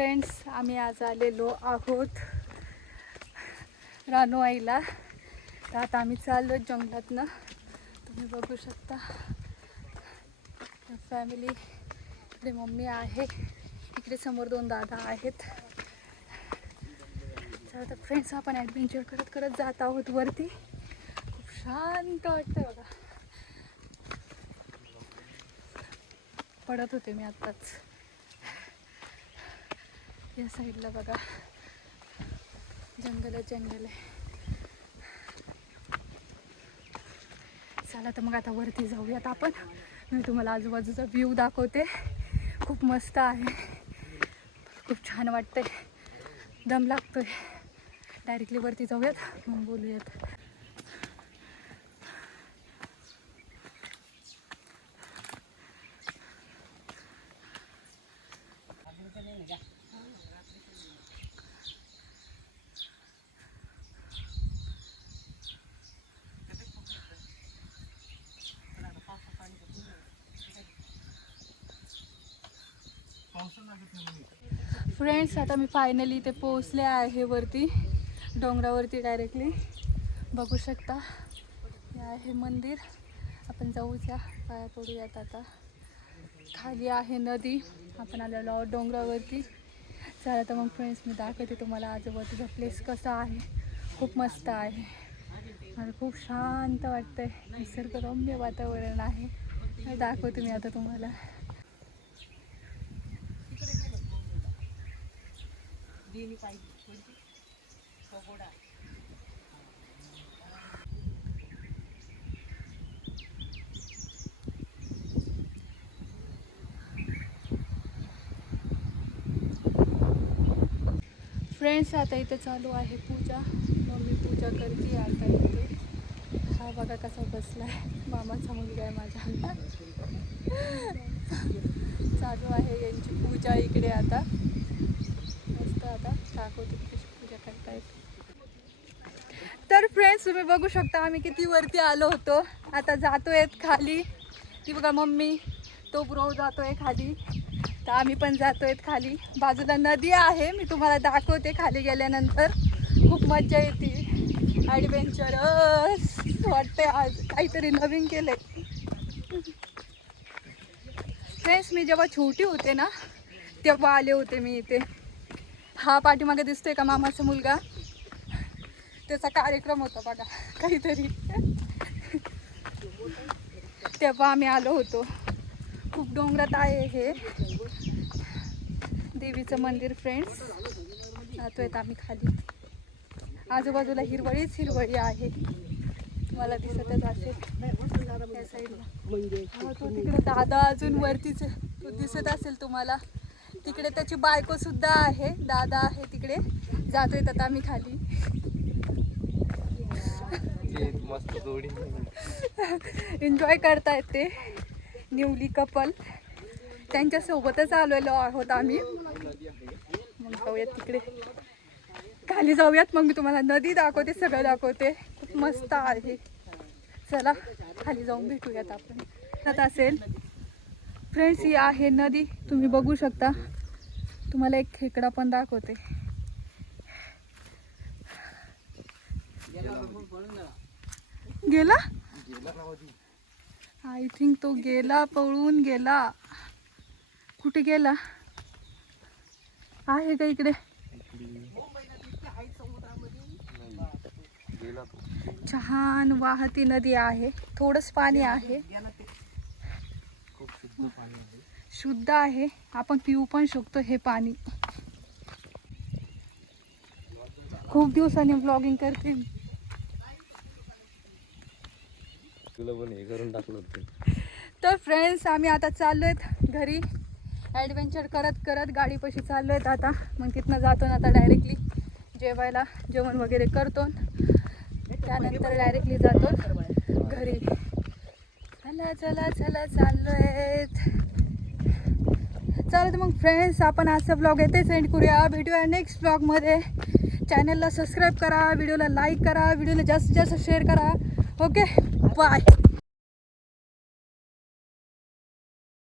Friends, आम्ही आज आलेलो आहोत रानोआईला. तर आता आम्ही चाललो जंगलातनं. तुम्ही बघू शकता फॅमिली. इकडे मम्मी आहे, इकडे समोर 2 दादा आहेत. तर आता फ्रेंड्स, आपण ॲडव्हेंचर करत करत जात आहोत वरती. खूप शांत वाटतं बघा. पडत होते मी आत्ताच. या साईडला बघा जंगल आहे. चला तर मग आता वरती जाऊयात आपण. मी तुम्हाला आजूबाजूचा व्ह्यू दाखवते. खूप मस्त आहे, खूप छान वाटतंय, दम लागतोय. डायरेक्टली वरती जाऊयात, मग बोलूयात. फ्रेंड्स, आता मी फायनली इथे पोहोचले आहे वरती, डोंगरावरती. डायरेक्टली बघू शकता, हे आहे मंदिर. आपण जाऊया, पाया पडूयात. आता खाली आहे नदी, आपण आलेलो आहोत डोंगरावरती. चला तर मग फ्रेंड्स, मी दाखवते तुम्हाला आजूबाजूचा प्लेस कसा आहे. खूप मस्त आहे, मला खूप शांत वाटतंय. निसर्गरम्य वातावरण आहे. दाखवते मी आता तुम्हाला. फ्रेंड्स, आता इथे चालू आहे पूजा. मम्मी पूजा करते आता इथे. हा बघा कसा बसलाय, मामाचा मुलगा आहे माझा. चालू आहे यांची पूजा इकडे. आता मस्त, आता दाखवते कशी पूजा करतायत. तर फ्रेंड्स, तुम्ही बघू शकता आम्ही किती वरती आलो होतो. आता जातोय खाली. ती बघा मम्मी, तो ब्रो जातोय खाली. तर आम्ही पण जातोय खाली. बाजूला नदी आहे, मी तुम्हाला दाखवते खाली गेल्यानंतर. खूप मजा येते, ॲडव्हेंचरस वाटते. आज काहीतरी नवीन केलंय. फ्रेंड्स, मी जेव्हा छोटी होते ना, तेव्हा आले होते मी इथे. हा पाठीमागे दिसतोय का मामाचा मुलगा, त्याचा कार्यक्रम होता बघा काहीतरी. तेव्हा आम्ही आलो होतो. खूप डोंगरात आहे हे देवीचं मंदिर. फ्रेंड्स, जातोय आम्ही खाली. आजूबाजूला हिरवळी आहे, तुम्हाला दिसतच असेल त्या साईडला. तो तिकडे दादा अजून वरतीच, तो दिसत असेल तुम्हाला. तिकडे त्याची बायको सुद्धा आहे, दादा आहे तिकडे. जातोय आता आम्ही खाली. एन्जॉय करतायत ते न्यूली कपल. त्यांच्यासोबतच आलेलो आहोत आम्ही. मग जाऊयात तिकडे खाली, जाऊयात. मग मी तुम्हाला नदी दाखवते, सगळं दाखवते. खूप मस्त आहे. चला खाली जाऊन भेटूयात आपण. असेल फ्रेंड्स, ही आहे नदी, तुम्ही बघू शकता. तुम्हाला एक खेकडा पण दाखवते. गेला, आय थिंक तो गेला, पळून गेला. कुठे गेला आहे का इकडे? छान वाहती नदी आहे, थोडंच पाणी आहे, शुद्ध आहे. आपण पिऊ पण शकतो हे पाणी. खूप दिवसांनी ब्लॉगिंग करते. तर फ्रेंड्स, आम्ही आता चाललोय घरी. ॲडव्हेंचर करत करत गाडीपाशी चाललोय आता. मग तिथनं जातो ना आता डायरेक्टली जेवायला. जेवण वगैरे करतो, त्यानंतर डायरेक्टली जातो घरी. चला चला चला चाललोय. चला तर मग फ्रेंड्स, आपण आजचा ब्लॉग येथे सेंड करूया. भेटूया नेक्स्ट ब्लॉगमध्ये. चॅनलला सबस्क्राईब करा, व्हिडिओला लाईक करा, व्हिडिओला जास्तीत जास्त शेअर करा. Okay, bye.